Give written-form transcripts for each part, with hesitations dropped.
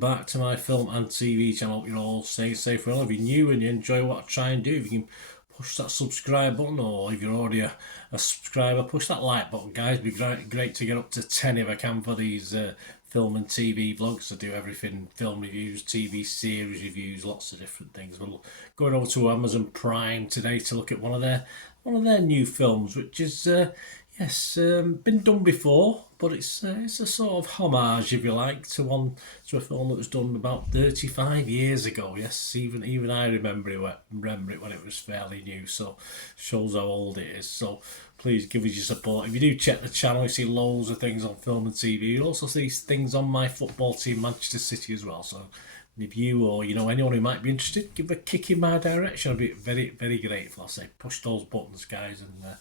welcome back to my film and TV channel. Hope you're all staying safe. Well, if you're new and you enjoy what I try and do, if you can push that subscribe button, or if you're already a subscriber, push that like button, guys. It'd be great to get up to 10 if I can for these film and TV vlogs. I do everything: film reviews, TV series reviews, lots of different things. We're going over to Amazon Prime today to look at one of their new films, which is been done before, but it's a sort of homage, if you like, to a film that was done about 35 years ago. Yes, even I remember it when it was fairly new. So shows how old it is. So please give us your support. If you do check the channel, you see loads of things on film and TV. You also see things on my football team, Manchester City, as well. So if you or anyone who might be interested, give a kick in my direction. I'd be very, very grateful. I say push those buttons, guys, and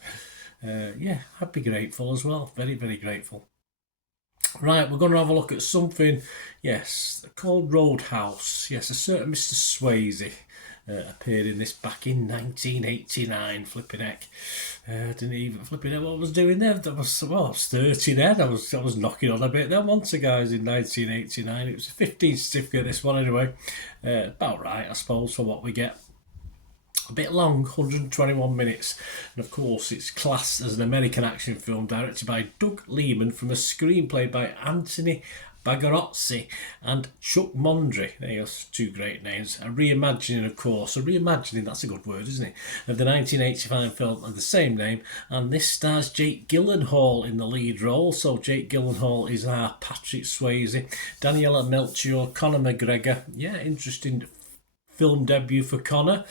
I'd be grateful as well. Very, very grateful. Right, we're going to have a look at something, called Roadhouse. Yes, a certain Mr. Swayze appeared in this back in 1989. Flipping heck. Didn't even flipping heck what I was doing there. I was 30 then. I was knocking on a bit then once, guys, in 1989. It was a 15 certificate, this one anyway. About right, I suppose, for what we get. A bit long, 121 minutes, and of course it's classed as an American action film directed by Doug Liman from a screenplay by Anthony Bagarozzi and Chuck Mondry. There you go, two great names. A reimagining, of course, that's a good word, isn't it, of the 1985 film of the same name, and this stars Jake Gyllenhaal in the lead role. So Jake Gyllenhaal is our Patrick Swayze, Daniela Melchior, Conor McGregor. Interesting film debut for Conor.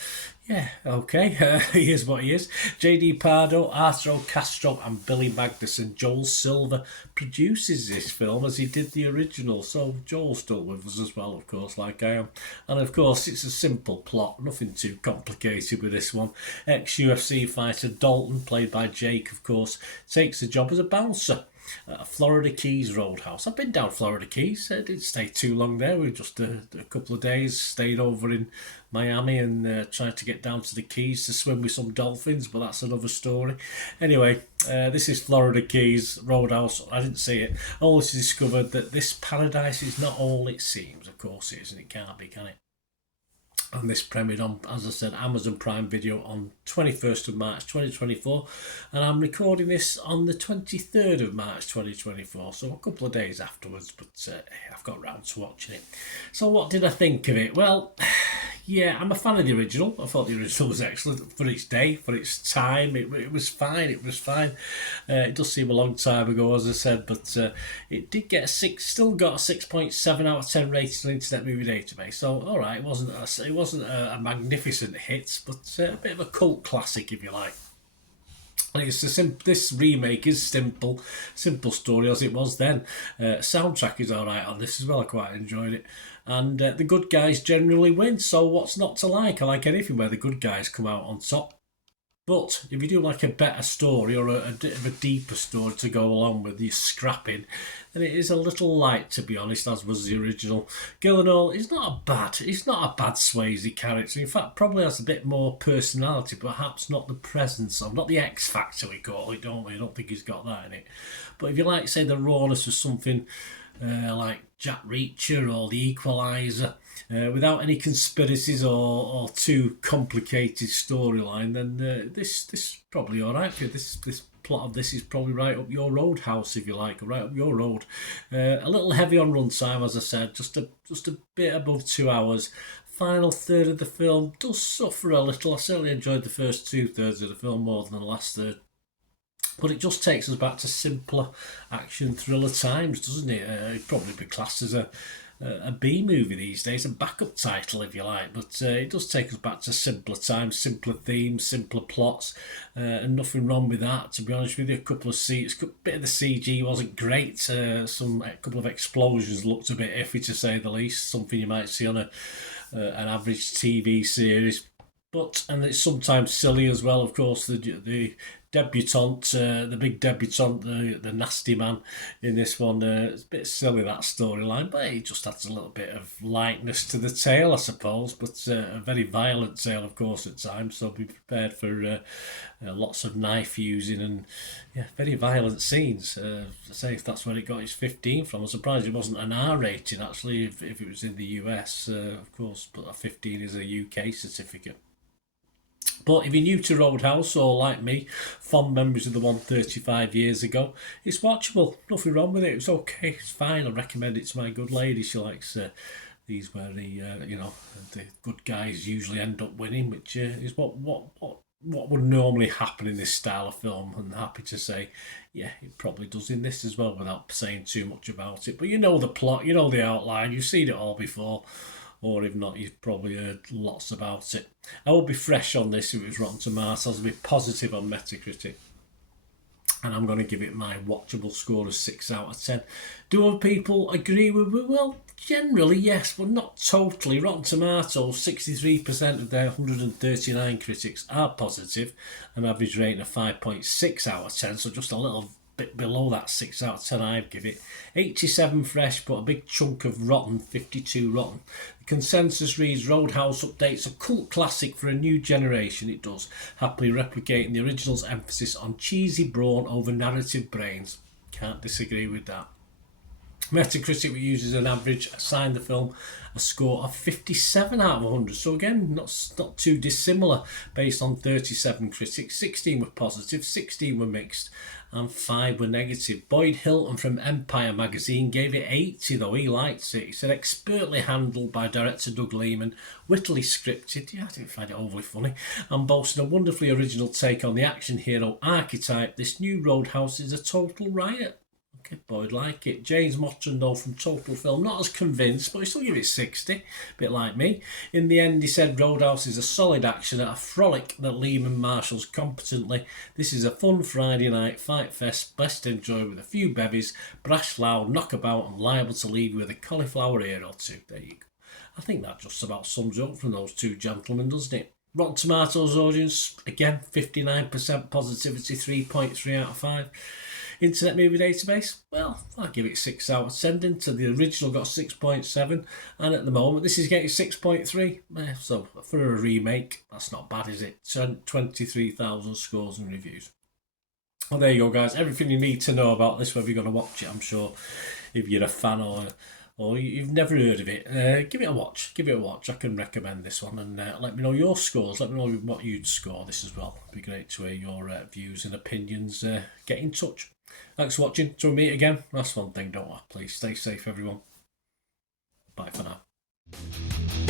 He is what he is. J.D. Pardo, Arturo Castro and Billy Magnuson. Joel Silver produces this film as he did the original, so Joel's still with us as well, of course, like I am. And of course it's a simple plot, nothing too complicated with this one. Ex-UFC fighter Dalton, played by Jake, of course, takes a job as a bouncer at Florida Keys Roadhouse. I've been down Florida Keys. I didn't stay too long there. We just a couple of days stayed over in Miami and tried to get down to the Keys to swim with some dolphins, but that's another story. Anyway, this is Florida Keys Roadhouse. I didn't see it. I only discovered that this paradise is not all it seems. Of course it isn't. It can't be, can it? And this premiered on, as I said, Amazon Prime Video on 21st of March 2024, and I'm recording this on the 23rd of March 2024, so a couple of days afterwards, but I've got round to watching it. So what did I think of it? Well, I'm a fan of the original. I thought the original was excellent for its day, for its time. It was fine. It does seem a long time ago, as I said, but it did get still got a 6.7 out of 10 rating on Internet Movie Database. So all right, it wasn't a magnificent hit, but a bit of a cult classic, if you like. This remake is simple story as it was then. Soundtrack is alright on this as well. I quite enjoyed it, and the good guys generally win. So what's not to like? I like anything where the good guys come out on top. But if you do like a better story or a bit of a deeper story to go along with your scrapping, then it is a little light, to be honest, as was the original. Gyllenhaal is not a bad Swayze character. In fact, probably has a bit more personality, perhaps not the presence of, not the X Factor we call it, don't we? I don't think he's got that in it. But if you like, say, the rawness of something like Jack Reacher or The Equalizer, without any conspiracies or too complicated storyline, then this probably all right for you. This plot of this is probably right up your roadhouse, if you like, or right up your road. A little heavy on runtime, as I said, just a bit above 2 hours. Final third of the film does suffer a little. I certainly enjoyed the first 2/3 of the film more than the last third. But it just takes us back to simpler action thriller times, doesn't it? It'd probably be classed as a B movie these days, a backup title, if you like. But it does take us back to simpler times, simpler themes, simpler plots, and nothing wrong with that, to be honest with you. A bit of the CG wasn't great. A couple of explosions looked a bit iffy, to say the least. Something you might see on an average TV series. And it's sometimes silly as well, of course. The debutante, the big debutante, the nasty man in this one. It's a bit silly, that storyline, but it just adds a little bit of lightness to the tale, I suppose. But a very violent tale, of course, at times. So be prepared for lots of knife using and very violent scenes. I say if that's where it got its 15 from. I'm surprised it wasn't an R rating actually. If it was in the US, of course, but a 15 is a UK certificate. But if you're new to Roadhouse or like me, fond memories of the one 35 years ago, it's watchable. Nothing wrong with it. It's okay. It's fine. I recommend it to my good lady. She likes these where the the good guys usually end up winning, which is what would normally happen in this style of film. And happy to say, yeah, it probably does in this as well, without saying too much about it. But you know the plot, you know the outline, you've seen it all before. Or if not, you've probably heard lots about it. I would be fresh on this if it was Rotten Tomatoes. I'll be positive on Metacritic. And I'm going to give it my watchable score of 6 out of 10. Do other people agree with me? Well, generally, yes, but not totally. Rotten Tomatoes, 63% of their 139 critics are positive, an average rating of 5.6 out of 10, so just a little bit below that 6 out of 10 I'd give it. 87 fresh, but a big chunk of rotten, 52 rotten. The consensus reads Roadhouse updates a cult classic for a new generation. It does, happily replicating the original's emphasis on cheesy brawn over narrative brains. Can't disagree with that. Metacritic uses an average, assigned the film a score of 57 out of 100. So again, not too dissimilar based on 37 critics. 16 were positive, 16 were mixed, and 5 were negative. Boyd Hilton from Empire magazine gave it 80 though. He liked it. He said expertly handled by director Doug Liman, wittily scripted, I didn't find it overly funny, and boasting a wonderfully original take on the action hero archetype. This new Roadhouse is a total riot. Okay, Boyd like it. James Mottram, though, from Total Film, not as convinced, but he still give it 60, a bit like me. In the end, he said Roadhouse is a solid action at a frolic that Lehman marshals competently. This is a fun Friday night fight fest, best enjoyed with a few bevies, brash, loud, knockabout, and liable to leave you with a cauliflower ear or two. There you go. I think that just about sums it up from those two gentlemen, doesn't it? Rotten Tomatoes audience, again, 59% positivity, 3.3 out of 5. Internet Movie Database, well, I'll give it 6 out of 10. Into the original got 6.7, and at the moment this is getting 6.3. So for a remake, that's not bad, is it? 23,000 scores and reviews. Well, there you go, guys. Everything you need to know about this, whether you're going to watch it, I'm sure, if you're a fan or you've never heard of it, give it a watch. Give it a watch. I can recommend this one, and let me know your scores. Let me know what you'd score this as well. It'd be great to hear your views and opinions. Get in touch. Thanks for watching. Till we meet again. That's one thing, don't I? Please stay safe, everyone. Bye for now.